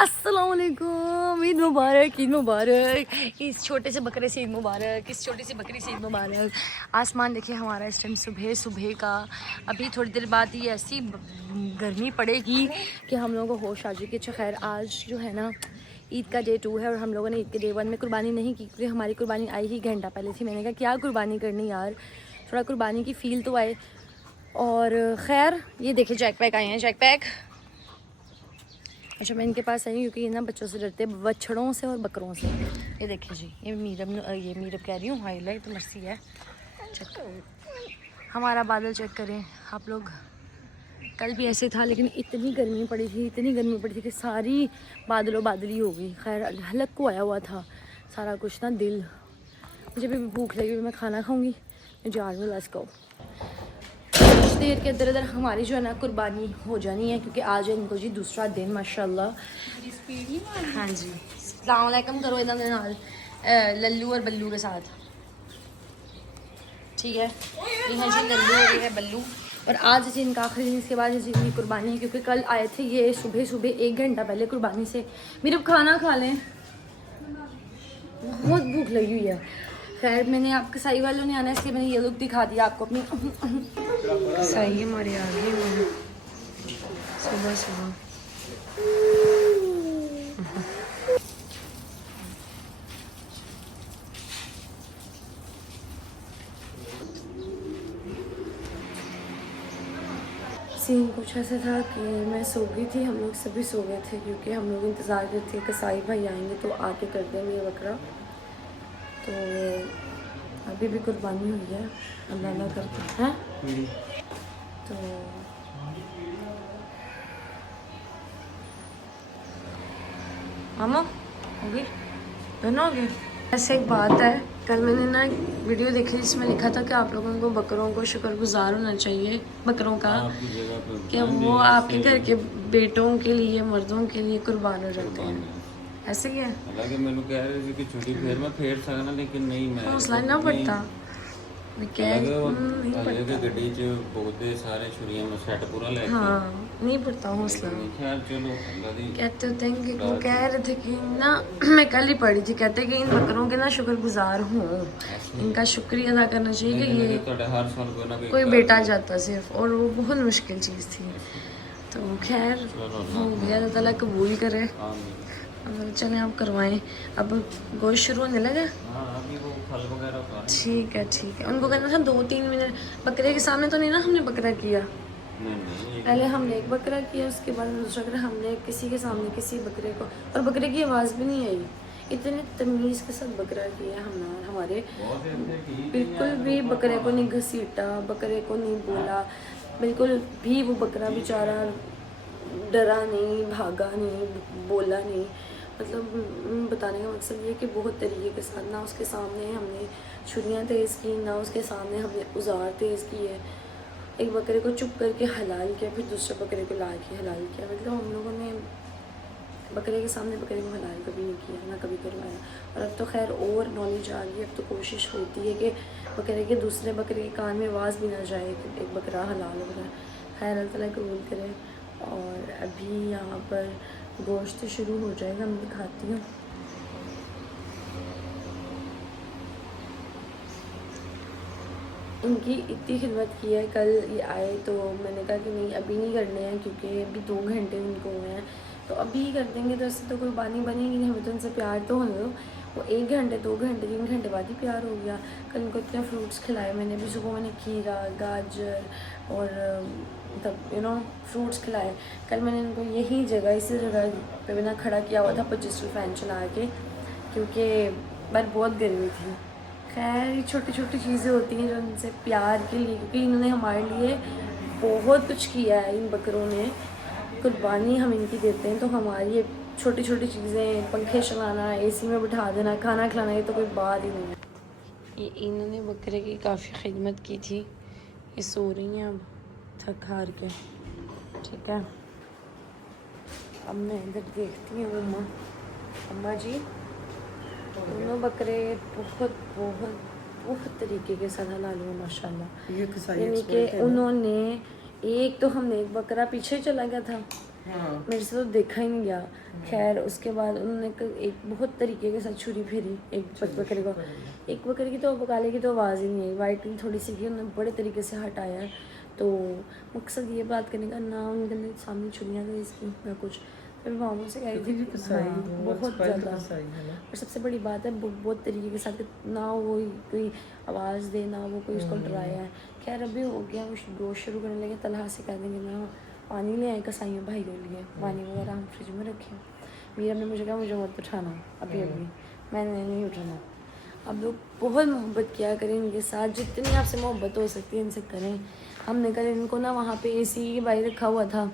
अस्सलामुअलैकुम, ईद मुबारक, ईद मुबारक। इस छोटे से बकरे से ईद मुबारक, इस छोटी सी बकरी से ईद मुबारक। आसमान देखिए हमारा इस टाइम सुबह सुबह का। अभी थोड़ी देर बाद ये ऐसी गर्मी पड़ेगी कि हम लोगों को होश आ जाएगी। अच्छा खैर, आज जो है ना ईद का डे 2 है और हम लोगों ने ईद के डे 1 में कुर्बानी नहीं की क्योंकि हमारी कुर्बानी आई ही घंटा पहले थी। मैंने कहा क्या कुर्बानी करनी यार, थोड़ा कुर्बानी की फ़ील तो आए। और ख़ैर ये देखिए जैक पैक आए हैं, जैक पैक। अच्छा मैं इनके पास आई क्योंकि ये ना बच्चों से डरते हैं, बछड़ों से और बकरों से। ये देखिए जी, ये मीरब कह रही हूँ, हाईलाइट तो मर्सी है। चेक हमारा बादल चेक करें आप लोग। कल भी ऐसे था लेकिन इतनी गर्मी पड़ी थी, इतनी गर्मी पड़ी थी कि सारी बादलों बादली हो गई। खैर हलक को आया हुआ था सारा कुछ ना दिल। मुझे भी भूख लगी, मैं खाना खाऊंगी। मैं जा रही हूँ, लेट्स गो। कुछ देर के अंदर अंदर हमारी जो है ना कुर्बानी हो जानी है क्योंकि आज है इनको जी दूसरा दिन माशाल्लाह। हाँ जी, अस्सलाम वालेकुम करो इन्होंने नाल लल्लू और बल्लू के साथ। ठीक है, ये है जी लल्लू और ये है बल्लू। और आज जी इनका आखिरी दिन, इसके बाद जी इनकी कुर्बानी है क्योंकि कल आए थे ये सुबह सुबह 1 घंटा पहले कुर्बानी से। मेरे खाना खा लें, बहुत भूख लगी हुई है। खैर मैंने आपके सही वालों ने आना है इसलिए मैंने ये लुक दिखा दिया आपको अपनी। सही हमारी आ गई सुबह सुबह। सीन कुछ ऐसा था कि मैं सो गई थी, हम लोग सभी सो गए थे क्योंकि हम लोग इंतज़ार करते थे कि साई भाई आएंगे तो आके कर देंगे ये बकरा। तो अभी भी कुर्बानी हुई है, अल्लाह अल्लाह करके हैं। तो मामा हो गई, दोनों हो गए। ऐसे एक बात है, कल मैंने ना एक वीडियो देखी जिसमें लिखा था कि आप लोगों को बकरों को शुक्रगुजार होना चाहिए बकरों का, कि वो आपके घर के बेटों के लिए, मर्दों के लिए कुर्बान हो जाते हैं। ऐसे ही है। हालांकि मैंने कह रहे थे कि छुट्टी फिर मैं फेर सकना लेकिन नहीं, मैं हौसला ना पड़ता गड्डी च बहुत सारे छुरियां में सेट पूरा लेके। हाँ नहीं पड़ता हौसला। खैर चलो अल्लाह दी। कहते होते हैं कि वो कह रहे थे कि ना मैं कल ही पढ़ी थी, कहते हैं कि इन बकरों के ना शुक्रगुजार हूँ, इनका शुक्रिया अदा करना चाहिए कि ये हर साल कोई बेटा जाता सिर्फ, और वो बहुत मुश्किल चीज़ थी। तो खैर हो गया, अल्लाह ताला कबूल करे। चलें आप करवाएं। अब गोश्त शुरू होने लगा। ठीक है ठीक है, उनको कहना था 2-3 मिनट। बकरे के सामने तो नहीं ना हमने बकरा किया, पहले हमने एक बकरा किया उसके बाद दूसरा बकरा। हमने किसी के सामने किसी बकरे को, और बकरे की आवाज़ भी नहीं आई। इतने तमीज़ के साथ बकरा किया हमने, हमारे बिल्कुल भी बकरे को नहीं घसीटा, बकरे को नहीं बोला, बिल्कुल भी वो बकरा बेचारा डरा नहीं, भागा नहीं, बोला नहीं। मतलब बताने का मकसद ये कि बहुत तरीके के साथ, ना उसके सामने हमने छुरियाँ तेज़ की, ना उसके सामने हमने औजार तेज़ किए। एक बकरे को चुप करके हलाल किया, फिर दूसरे बकरे को ला के हलाल किया। मतलब हम लोगों ने बकरे के सामने बकरे को हलाल कभी नहीं किया, ना कभी करवाया। और अब तो खैर और नॉलेज आ गई, अब तो कोशिश होती है कि बकरे के दूसरे बकरे के कान में आवाज़ भी ना जाए कि एक बकरा हलाल हो रहा है। खैर अल्लाह ताला कबूल करे। और अभी यहाँ पर गोश्त शुरू हो जाएगा, मैं दिखाती हूँ। इनकी इतनी खिदमत की है, कल ये आए तो मैंने कहा कि नहीं अभी नहीं करने हैं क्योंकि अभी 2 घंटे उनको हुए हैं, तो अभी कर देंगे तो इससे तो कुर्बानी बनेगी नहीं। हमें तो उनसे प्यार तो होने दो। वो 1 घंटे 2 घंटे 3 घंटे बाद ही प्यार हो गया। कल उनको इतने फ्रूट्स खिलाए मैंने, भी सुबह मैंने खीरा, गाजर और मतलब फ्रूट्स खिलाए। कल मैंने इनको यही जगह, इसी जगह पे बिना खड़ा किया हुआ था 25 फैन चला के, क्योंकि बार बहुत गर्मी थी। खैर ये छोटी छोटी चीज़ें होती हैं जो उनसे प्यार के लिए, क्योंकि इन्होंने हमारे लिए बहुत कुछ किया है। इन बकरों ने कुर्बानी हम इनकी देते हैं तो हमारी ये छोटी छोटी चीज़ें, पंखे चलाना, एसी में बिठा देना, खाना खिलाना, ये तो कोई बात ही नहीं है। ये इन्होंने बकरे की काफ़ी खिदमत की थी। ये सो रही हैं अब थक हार के। ठीक है, अब मैं इधर देखती हूँ अम्मा जी। दोनों बकरे बहुत बहुत बहुत तरीके के साथ हलाल हुए माशाल्लाह। यानी कि उन्होंने एक तो हमने एक बकरा पीछे चला गया था, हाँ। मेरे से तो देखा ही नहीं गया। खैर उसके बाद उन्होंने एक बहुत तरीके के साथ छुरी फेरी एक बकरे को। एक बकरे की तो काले की तो आवाज़ ही नहीं आई, वाइट की थोड़ी सी की, उन्होंने बड़े तरीके से हटाया। तो मकसद ये बात करने का ना उनके सामने छुरियाँ थी इसकी ना कुछ। फिर मामू से कह रही थी बहुत ज़्यादा। और सबसे बड़ी बात है बहुत तरीके के साथ ना वो कोई आवाज़ दे ना वो कोई उसको डराया है। खैर अभी हो गया, वो गोश्त शुरू करने लगे। तलहा से कह देंगे ना पानी ले आए कसाइयों भाई के लिए, पानी वगैरह हम फ्रिज में रखें। मीरा ने मुझे कहा मुझे मत उठाना अभी मैंने नहीं उठाना। अब लोग बहुत मोहब्बत किया करें इनके साथ, जितनी आपसे मोहब्बत हो सकती है इनसे करें। हमने कल इनको ना वहाँ पे एसी के बाहर रखा हुआ था,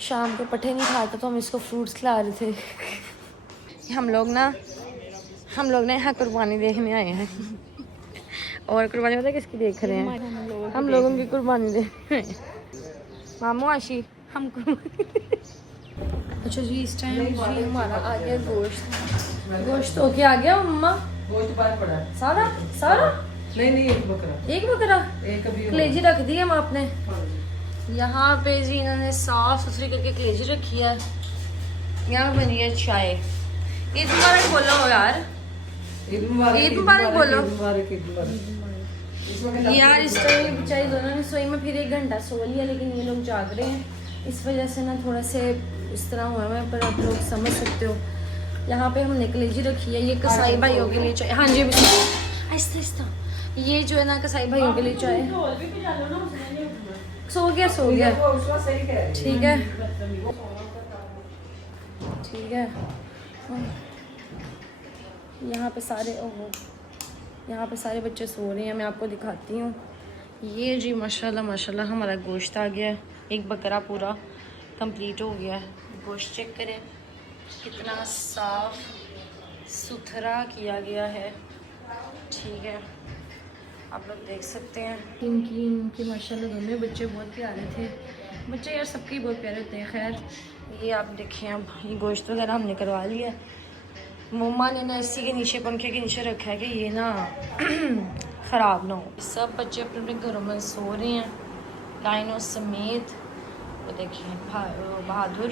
शाम को पट्टे नहीं खाता तो हम इसको फ्रूट्स खिला रहे थे। हम लोग ना यहाँ कुर्बानी देखने आए हैं। और कुर्बानी पता है किसकी देख रहे हैं? हम लोगों की कुर्बानी देख रहे हैं। मामू आशी हम अच्छा जी इस टाइम जी हमारा आ गया गोश्त होके आ गया मम्मा। गोश्त बाहर पड़ा है। सारा नहीं एक बकरा एक अभी कलेजी रख दी है हम आपने। यहाँ पे जी इन्होंने साफ सुथरी करके कलेजी रखी है। यहाँ बनी है चाय। ईद मुबारक बोलो यार, ईद मुबारक बोलो यार। इस टाइम बेचारी दोनों ने सोई में फिर 1 घंटा सो लिया, लेकिन ये लोग जाग रहे हैं इस वजह से ना थोड़ा से इस तरह हुआ है, पर आप लोग समझ सकते हो। यहाँ पे हमने कलेजी रखी है, ये कसाई भाइयों के लिए चाय। हाँ जी आहिस्ता आहिस्ता। ये जो है ना कसाई भाइयों के लिए चाय। सो गया ठीक है यहाँ पे सारे बच्चे सो रहे हैं। मैं आपको दिखाती हूँ। ये जी माशाल्लाह हमारा गोश्त आ गया है। एक बकरा पूरा कंप्लीट हो गया है। गोश्त चेक करें कितना साफ सुथरा किया गया है, ठीक है आप लोग देख सकते हैं। इनके माशाल्लाह दोनों बच्चे बहुत प्यारे थे। बच्चे यार सबके बहुत प्यारे होते हैं। खैर ये आप देखें, अब ये गोश्त वगैरह हमने करवा लिया। मम्मा ने ना इसी के नीचे पंखे के नीचे रखा है कि ये ना ख़राब ना हो। सब बच्चे अपने अपने घरों में सो रहे हैं लाइनों समेत। वो देखिए बहादुर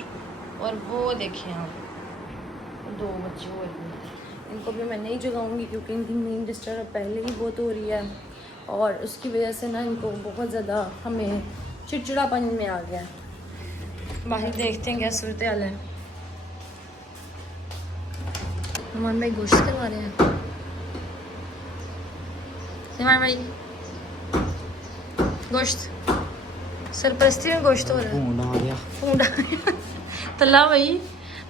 और वो देखें आप 2 बच्चे हुए। इनको भी मैं नहीं जगाऊंगी क्योंकि इनकी नींद डिस्टर्ब पहले ही बहुत हो रही है और उसकी वजह से ना इनको बहुत ज़्यादा हमें चिड़चिड़ापन में आ गया। बाहर देखते हैं क्या सूरत हाल है। हमारे भाई गोश्त करवा रहे हैं। हमारे भाई गोश्त सरपरस्ती में गोश्त हो रहा है। पूंड आ गया तला भाई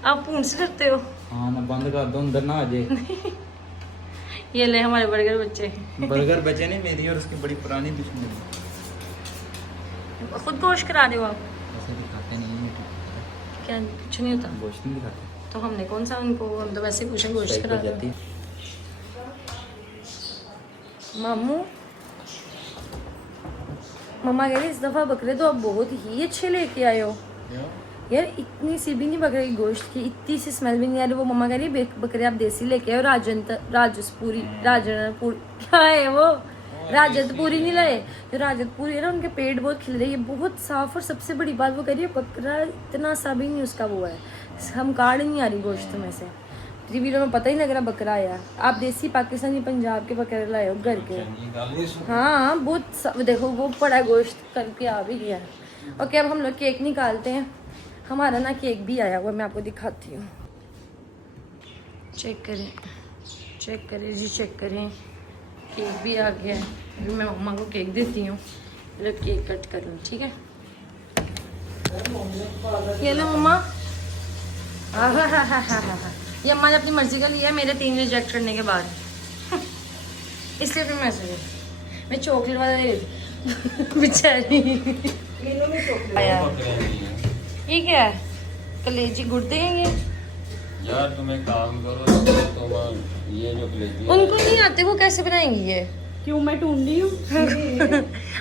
आप पूंड से डरते हो? हाँ ना बंद कर दो अंदर ना आ जाए। ये ले हमारे बर्गर बच्चे। बर्गर बचे नहीं, मेरी और उसकी बड़ी पुरानी दुश्मनी। खुद गोश्त करा रहे हो आप? ऐसे दिखाते नहीं हैं। क्या कुछ नहीं होता? गोश्त नहीं दिखाते तो हमने कौन सा उनको, हम तो वैसे पूछे गोश्त करा रहे हो। मामू मम्मा कह रही इस दफ़ा बकरे तो आप बहुत ही अच्छे लेके आए हो यार। इतनी सी भी नहीं बकरे की गोश्त की, इतनी सी स्मेल भी नहीं आ रही। वो मम्मा कह रही बकरे आप देसी लेके आए हो। राजतपुरी क्या है वो? राजतपुरी नहीं लाए। जो राजतपुरी है ना उनके पेट बहुत खिल रही है, बहुत साफ। और सबसे बड़ी बात वो कह रही है बकरा इतना सा भी नहीं उसका वो है, हम काट नहीं आ रही गोश्त में से। वीडियो में पता ही लग रहा बकरा आया। आप देसी पाकिस्तानी पंजाब के बकरे लाए हो घर के। हाँ बहुत देखो वो पड़ा गोश्त करके आ भी गया है। ओके अब हम लोग केक निकालते हैं। हमारा ना केक भी आया हुआ, मैं आपको दिखाती हूँ। चेक करें जी चेक करें, केक भी आ गया है। अभी मैं मम्मा को केक देती हूँ। लो केक कट कर लूँ, ठीक है। ये लो मम्मा। हाँ ये अम्मा ने अपनी मर्जी का लिया है मेरे 3 रिजेक्ट करने के बाद। इसलिए फिर मैं चॉकलेट वाला ले ली बेचारी। ये क्या है? कलेजी गुर्दे हैं ये यार। तुम एक काम करो, तुम ये जो कलेजी उनको नहीं आते, वो कैसे बनाएंगी ये? क्यों मैं ढूंढी हूँ।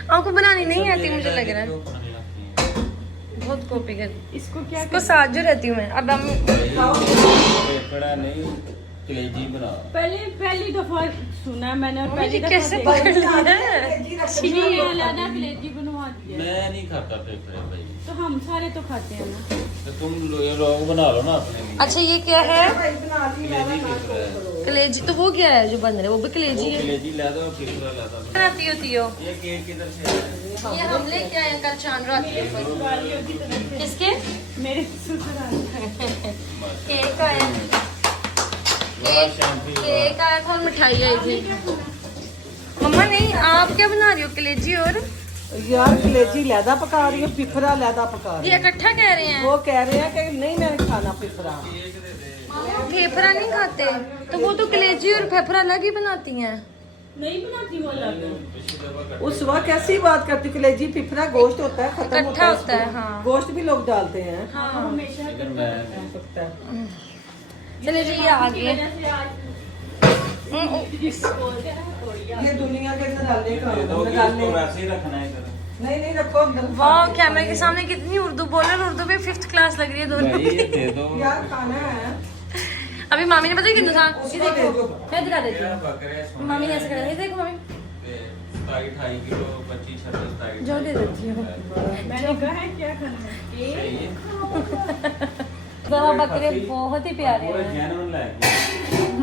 आपको बनानी नहीं आती मुझे लग रहा है। बहुत कॉपी कर इसको क्या इसको साथ जो रहती हूँ मैं। अब हम खड़ा नहीं कलेजी बना। पहली दफा सुना है मैंने, मम्मी पहली जी दफा कैसे देखा। पकड़ लिया? चीनी अलग कलेजी बनवा दिया। मैं नहीं खाता फेफड़े भाई। तो हम सारे तो खाते हैं ना। तो तुम लोग बना लो ना अपने लिए। अच्छा ये क्या है? कलेजी फेफड़ा है। कलेजी तो वो क्या है जो बन रहा है? वो भी कलेजी है। कलेजी ला दो, फेफड़ा ला दो। बनाती होती हो? ये केक किधर से आया है? ये हम लेके आए हैं कल चांद रात के ऊपर। किसके? मेरे ससुराल। केक आया, केक आया था और मिठाई आई थी। मम्मा नहीं, आप क्या बना रही हो? कलेजी और यार कलेजी लैदा पका रही है, पिपरा लैदा पका रही ये है। इकट्ठा कह रहे हैं? वो कह रहे हैं कि नहीं मैंने खाना पिपरा। फेफड़ा नहीं खाते तो वो तो कलेजी और फेफड़ा अलग ही बनाती हैं। नहीं बनाती वो अलग। उस वक्त कैसी बात करती, कलेजी पिपरा गोश्त होता है, खत्म इकट्ठा होता है, हाँ। गोश्त भी लोग डालते हैं। हाँ हमेशा इधर मैं सकता है। चलिए जी ये आ गए। ये दुनिया के नराले का दे दो कि उसको वैसे ही रखना है इधर। नहीं रखो अंदर। वाह कैमरे के सामने कितनी उर्दू बोल रहे हैं। उर्दू में 5th क्लास लग रही है दोनों। भाई ये दे दो। यार खाना है। अभी मामी ने पता है कितना था? ये उसको दे दो। देखो मैं दिखा देती ये हूँ। बकरे सोने मामी ने ऐसे करा, ये देखो मामी, 27-28 किलो 25-26 जो दे देती हूँ। मैंने कहा है क्या खाना है। तो बकरे बहुत ही प्यारे पूरे हैं। जेन्युइन लगे।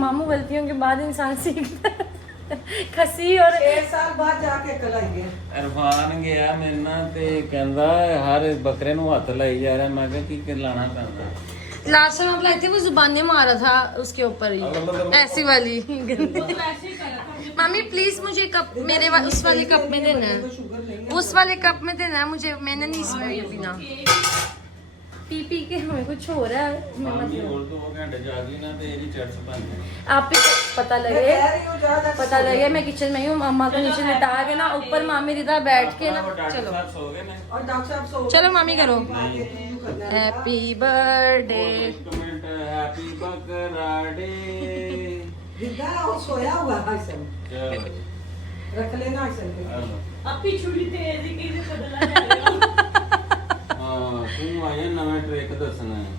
मामू गलतियों के बाद इंसान सीखता है। खसी और 6 साल बाद जाके कल आएंगे। इरफान गया मेरे ਨਾਲ ਤੇ ਕਹਿੰਦਾ ਹਰ ਬੱਕਰੇ ਨੂੰ ਹੱਥ ਲਾਈ ਜਾ ਰਿਹਾ ਮੈਂ ਕਿਹਾ ਕੀ ਲਾਣਾ ਪੈਂਦਾ लास्ट टाइम आप लाए थे वो जुबान मारा था उसके ऊपर ही ऐसी वाली। मामी प्लीज मुझे कप मेरे उस वाले कप में देना है, उस वाले कप में देना है मुझे। मैंने नहीं इसमें ये पीना। पी के हमें कुछ हो रहा है। ਮੰਮੀ ਹੋਰ 2 ਘੰਟੇ ਜਾ ਗਈ ਨਾ ਤੇ ਇਹਦੀ ਚੜਸ ਬਣ ਗਈ। आप ही पता लगे मैं किचन में ही हूँ। मम्मा को नीचे लिटा के ना ऊपर मामी रिदा बैठ के ना। चलो डॉक्टर साहब सो गए ने और डॉक्टर साहब सो चलो मामी करो हैप्पी बर्थडे। एक मिनट हैप्पी बकराडे जिद्दा वो सोया हुआ है सब। चलो रख लेना इसे। हेलो अपनी छुरी तेज ही कैसे बदला हां तू आया नवा ट्रिक दसना है।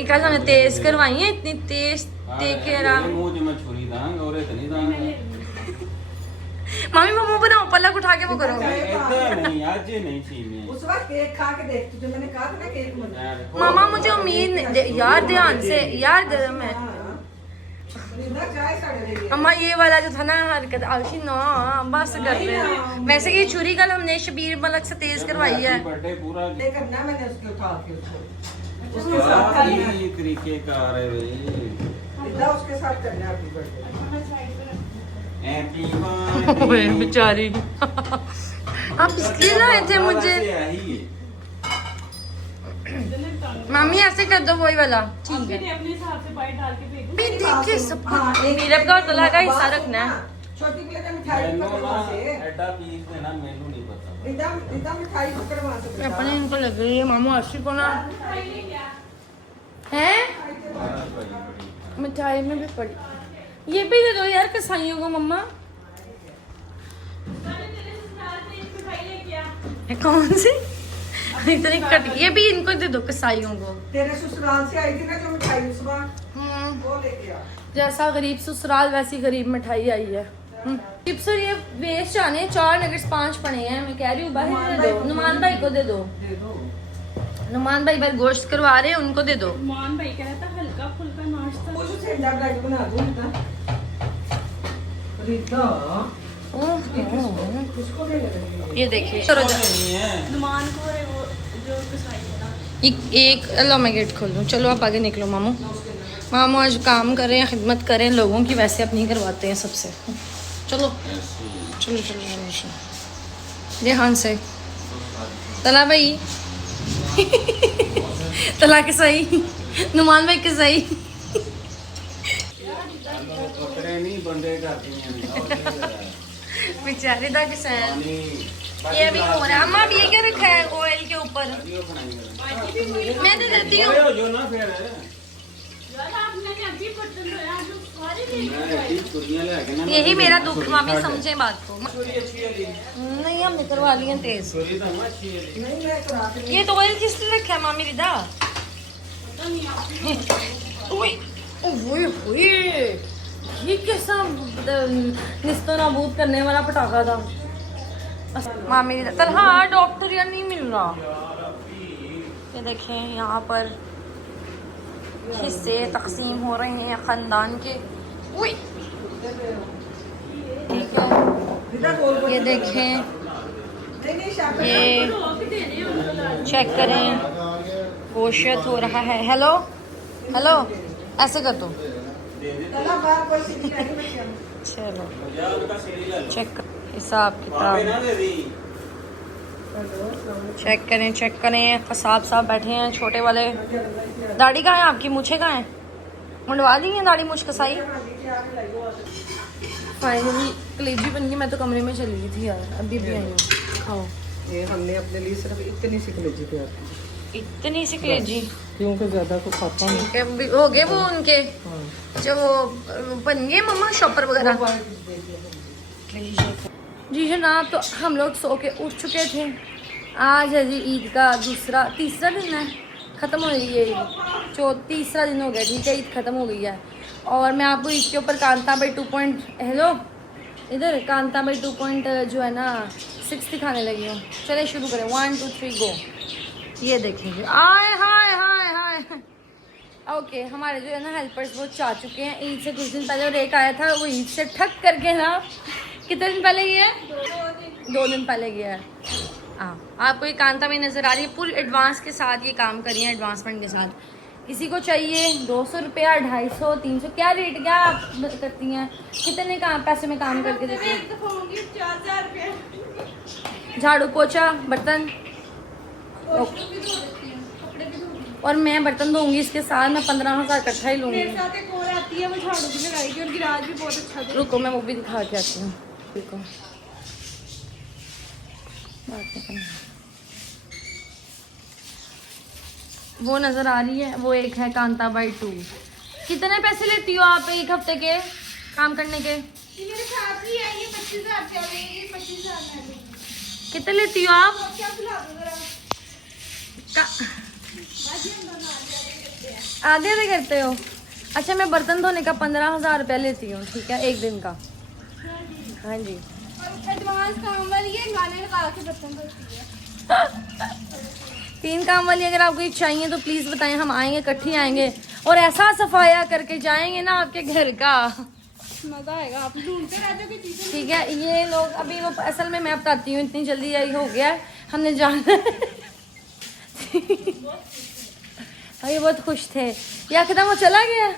एक आज हमने तेज करवाई है, इतनी तेज देखे आराम। मुंह में मैं छुरी दांग और इतनी दांग मामी मोमो बनाओ, पलक उठा के वो करो। इधर नहीं आज नहीं छीनी उस वक्त केक खा के देख तुझे मैंने कहा था ना केक मत। मामा मुझे उम्मीद नहीं यार, ध्यान से यार, गर्म है। रिदा चाय साड़े रही है। अम्मा ये वाला जो था ना हरकत आशी ना बस कर रहे हैं। वैसे ये छुरी कल हमने शबीर मलक से तेज करवाई है। बर्थडे पूरा ये करना मैंने उसके उठा के उसके साथ करना है। ये तरीके कार है भाई। रिदा उसके साथ करना है हैप्पी बर्थडे। हैप्पी ओए बर्थडे बेचारी आप इसलिए लाए थे मुझे। मामी ऐसे कर दो वही वाला, ठीक है। अपने हिसाब से बाइट डाल के फेंक। भी देखिए सब मेरे का तो लगा हिस्सा रखना है। छोटी प्लेट में मिठाई पकड़वा से। एडा पीस देना मेनू नहीं पता। रिदा मिठाई पकड़वा से। अपने इनको लग रही है मामू आशी को ना है मिठाई में भी पड़ी। ये भी दे दो यार कसाईयों को मम्मा। कौन सी इतनी कट, ये भी इनको दे दो कसाईयों को। तेरे ससुराल से आई थी ना जो मिठाई उस बार वो लेके आ। जैसा गरीब ससुराल वैसी गरीब मिठाई आई है। चिप्स और ये वेस्ट आने 4 नगेट्स 5 पड़े हैं। मैं कह रही हूँ बाहर दे दो, नुमान भाई को दे दो। नुमान भाई बाहर गोश्त करवा रहे हैं, उनको दे दो। नुमान भाई कह रहा था हल्का फुल्का नाश्ता मुझे ठंडा ब्रेड बना दूं रिदा। किसको दे रही ये देखिए नुमान को और वो जो कसाई है ना। एक अल्लाह मैं गेट खोल दूँ। चलो आप आगे निकलो मामू। मामू आज काम कर रहे हैं, खिदमत करें लोगों की, वैसे अपनी करवाते हैं सबसे। चलो चलो चलो चलो चलो ध्यान से। तला भाई तला के सही, नुमान भाई के सही। बकरे नहीं बंदे करती हैं। बेचारे दा किसान ये भी हो रहा है। अम्मा अब ये क्या रखा है ऑयल के ऊपर? मैं दे देती हूँ। जो ना फिर यही मेरा दुख, मामी समझे बात को। नहीं हमने करवा लिया तेज। ये तो ऑयल किस लिए रखा है मामी रिदा? ओए होए, ये कैसा निस्तो नाबूद करने वाला पटाखा था। मामी तलहा डॉक्टर यार नहीं मिल रहा। ये देखें यहाँ पर हिस्से तकसीम हो रहे हैं खानदान के। उई, ठीक है, ये देखें, ये चेक करें, गोश्त हो रहा है। हेलो हेलो, ऐसे कर दो। चलो चेक हिसाब किताब चेक करें। कसाब साहब बैठे हैं छोटे वाले। दाढ़ी कहाँ है आपकी, मूछें कहाँ है? मुंडवा दी है दाढ़ी मूछ कसाई। फाइनली कलेजी बन गई। मैं तो कमरे में चली गई थी यार, अभी भी आई हूँ। खाओ। ये हमने अपने लिए सिर्फ इतनी सी कलेजी तैयार की। इतनी सी कलेजी क्योंकि ज्यादा को खाता नहीं। ठीक है, हो गए वो उनके जो बन गए मम्मा शॉपर वगैरह। जी जनाब, तो हम लोग सो के उठ चुके थे। आज है जी ईद का तीसरा दिन है, ख़त्म हो गई है ईद। तीसरा दिन हो गया, ठीक है, ईद ख़त्म हो गई है। और मैं आपको ईद के ऊपर कांताबाई 2. हेलो इधर कांताबाई 2. जो है ना 6 दिखाने लगी हूँ। चले शुरू करें, 1 2 3 गो। ये देखेंगे, आए हाय हाय हाय। ओके, हमारे जो है ना हेल्पर्स वो चाह चुके हैं ईद से कुछ दिन पहले। और एक आया था वो ईद से ठक करके ना, कितने दिन पहले गया है? 2 दिन पहले गया है। आपको ये कांता में नज़र आ रही है, फुल एडवांस के साथ ये काम कर रही है, एडवांसमेंट के साथ। किसी को चाहिए 200 रुपया, 250, 300, क्या रेट क्या आप करती हैं? कितने पैसे में काम करके देती हैं? झाड़ू पोछा बर्तन, और मैं बर्तन धोऊंगी इसके साथ। मैं 15,000 इकट्ठा ही लूँगी। रुको मैं वो भी दिखा के आती हूँ। रुको, वो नज़र आ रही है, वो एक है कांताबाई 2। कितने पैसे लेती हो आप एक हफ्ते के काम करने के? मेरे साथ ही है, ये 25,000 कितने लेती हो आप? आधे आधे करते हो? अच्छा, मैं बर्तन धोने का 15,000 रुपया लेती हूँ, ठीक है, एक दिन का। हाँ जी, एडवांस काम वाली है, गाने लगा के बर्तन धोती है। 3 काम वाली अगर आपको चाहिए तो प्लीज़ बताएं, हम आएंगे, इकट्ठी आएंगे और ऐसा सफाया करके जाएंगे ना आपके घर का, मजा आएगा। आप ढूंढते रह जाओगे चीजें। ठीक है। ये लोग अभी वो असल में मैं बताती हूँ, इतनी जल्दी यही हो गया है, हमने जाना है। ये बहुत खुश थे, या खत्म वो चला गया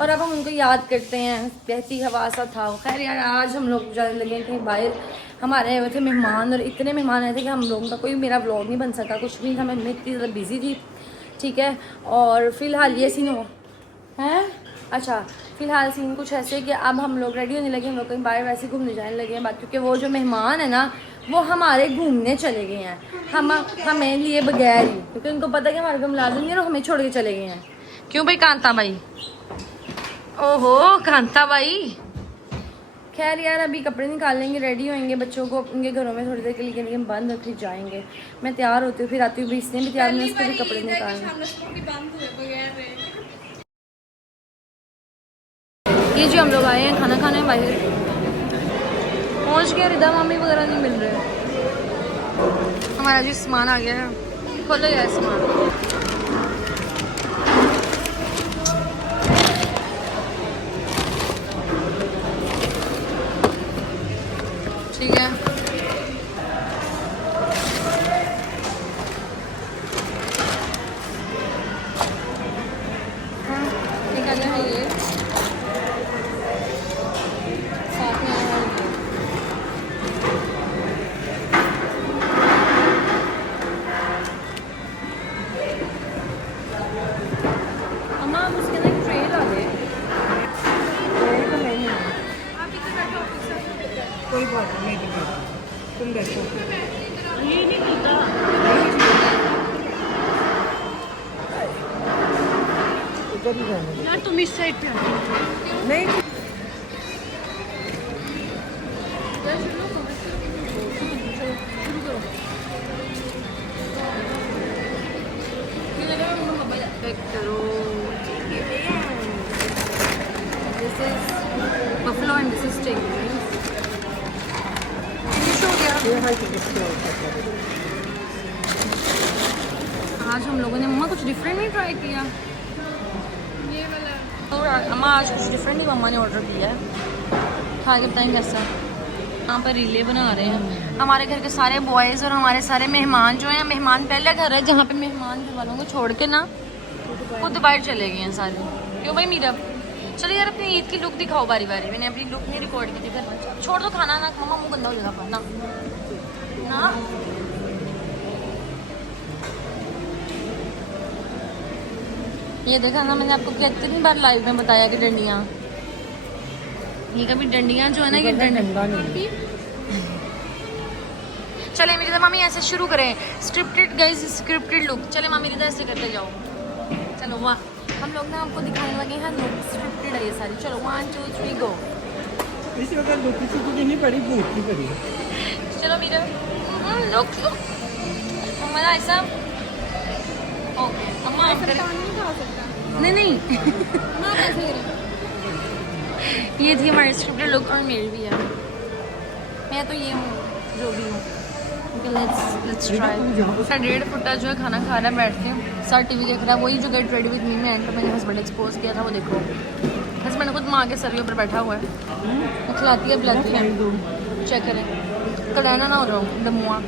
और अब हम उनको याद करते हैं। बहती हवा सा था। खैर यार, आज हम लोग जाने लगे थे बाहर। हमारे आए हुए थे मेहमान, और इतने मेहमान आए थे कि हम लोगों का कोई मेरा व्लॉग नहीं बन सका, कुछ भी था। मैं इतनी ज़्यादा बिजी थी, ठीक है। और फिलहाल ये सीन हो है। अच्छा, फिलहाल सीन कुछ ऐसे कि अब हम लोग रेडी होने लगे, हम लोग कहीं बाहर वैसे घूमने जाने लगे हैं बात, क्योंकि वो जो मेहमान है ना वो हमारे घूमने चले गए हैं, हमें लिए बगैर ही, क्योंकि उनको पता है कि हमारे को मुलाजिम नहीं है और हमें छोड़ के चले गए हैं। क्यों भाई कांता भाई? ओहो कांता भाई। खैर यार, अभी कपड़े निकाल लेंगे, रेडी होएंगे, बच्चों को उनके घरों में थोड़ी देर के लिए बंद रख के जाएंगे। मैं तैयार होती हूँ, फिर आती हूँ, भी इसने भी तैयार नहीं, उसके भी कपड़े निकालने। ये जो हम लोग आए हैं खाना खाने बाहर पहुँच गए, रिदा मामी वगैरह नहीं मिल रहे। हमारा जो सामान आ गया है, खोलो यार सामान। ठीक है, ठीक है। ये साथ में आया है। अम्मा आप उसके अंदर ट्रे ला दे। कोई बात नहीं, तुम बैठो। ये नहीं मिलता। इधर ही जाने दो। यार तुम इस साइड पे नहीं, करो। and this is taking finish हो गया। ये हाई टिकट क्या होता है? आज हम लोगों ने मम्मा कुछ डिफरेंट नहीं ट्राई किया। ये वाला और अम्मा आज कुछ डिफरेंट ही मम्मा ने ऑर्डर किया है। खा के बताएं कैसा। यहाँ पर रीले बना रहे हैं हमारे घर के सारे बॉयज़ और हमारे सारे मेहमान जो हैं। मेहमान पहले घर है जहाँ पे मेहमान घर वालों को छोड़ के ना खुद बाहर चले गए हैं सारे। क्यों भाई मीरा? चलो यार अपनी ईद की लुक दिखाओ बारी बारी। मैंने अपनी लुक नहीं रिकॉर्ड की थी घर में। छोड़ दो खाना ना, मम्मा मुँह गंदा हो जाएगा अपना ना। ये देखा ना, मैंने आपको कितनी बार लाइव में बताया कि डंडियाँ, ये कभी डंडियाँ जो है ना, ये ठंडा नहीं। चले मेरी मामी ऐसे शुरू करें। Scripted guys, scripted look. चले मामी रिदा ऐसे करते जाओ। चलो वाह, हम लोग ना आपको दिखाने लगे हैं लुक। स्क्रिप्टेड है ये सारी। चलो 1 2 3 गो। इस वक्त लुक किसी की नहीं पड़ी, भूख की पड़ी। चलो मीरा लुक लुक हमारा ऐसा। ओके अम्मा आप कर। नहीं खा सकता। नहीं नहीं माँ कैसे करें? ये थी हमारी स्क्रिप्टेड लुक और मेरी भी है। मैं तो ये हूँ जो भी हूँ। Let's try. 1.5 फुटा जो है खाना खा रहा है बैठ के, सर टीवी देख रहा है। वही जो गेट रेडी विद मी में एंड मैंने हस्बैंड एक्सपोज किया था, वो देखो। हस्बैंड खुद माँ के सर के ऊपर बैठा हुआ है, वो खिलाती है पिलाती है। चेक करें कड़ाना ना हो रहा हूँ डमुआ।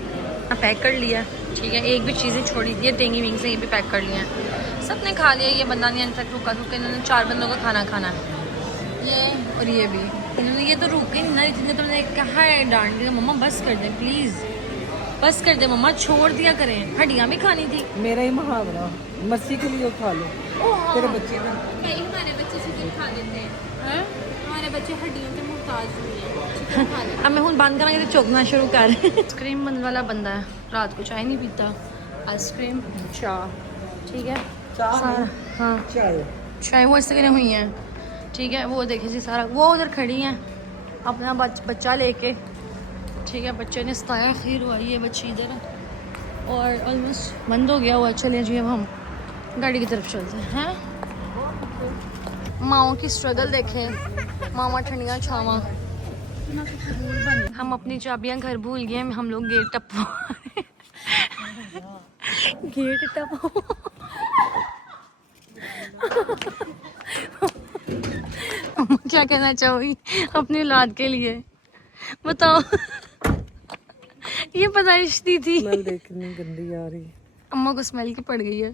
पैक कर लिया, ठीक है। एक भी चीज़ें छोड़ी थी टेंगी विंग से, ये भी पैक कर लिया है। सब ने खा लिया। ये बंदा नहीं अभी तक रुका रुका। इन्होंने 4 बंदों का खाना खाना है, ये और ये भी। इन्होंने ये तो रुके नहीं ना, इतने तो मैंने कहा है डांट दिया। मम्मा बस कर दे प्लीज़, बस कर दे मम्मा, छोड़ दिया करें। हड्डियाँ भी खानी थी। मेरा ही मुहावरा, मर्सी के लिए खा लो। तेरे बच्चे का नहीं, हमारे बच्चे चिकन खा लेते हैं। हमारे बच्चे हड्डियों के मुहताज नहीं हैं, चिकन खा लेते हैं। अब मैं हूँ बंद करा तो चौंकना शुरू कर। आइसक्रीम बंद वाला बंदा है, रात को चाय नहीं पीता। आइसक्रीम चाय, ठीक है। सारा हाँ चाय चाय वो इस तरह हुई हैं, ठीक है। वो देखे जी सारा, वो उधर खड़ी हैं अपना बच्चा लेके, ठीक है। बच्चे ने सताया, खीर हुआ। ये बच्ची इधर है और ऑलमोस्ट बंद हो गया हुआ। चले जी अब हम गाड़ी की तरफ चलते हैं। माओ की स्ट्रगल देखें, मामा ठंडियाँ छावा। हम अपनी चाबियां घर भूल गए। हम लोग गेट टपो गेट टपो क्या कहना चाहोगी अपनी औलाद के लिए बताओ? ये पैदाइश दी थी। स्मेल देखनी गंदी आ रही है। अम्मा को स्मेल की पड़ गई है।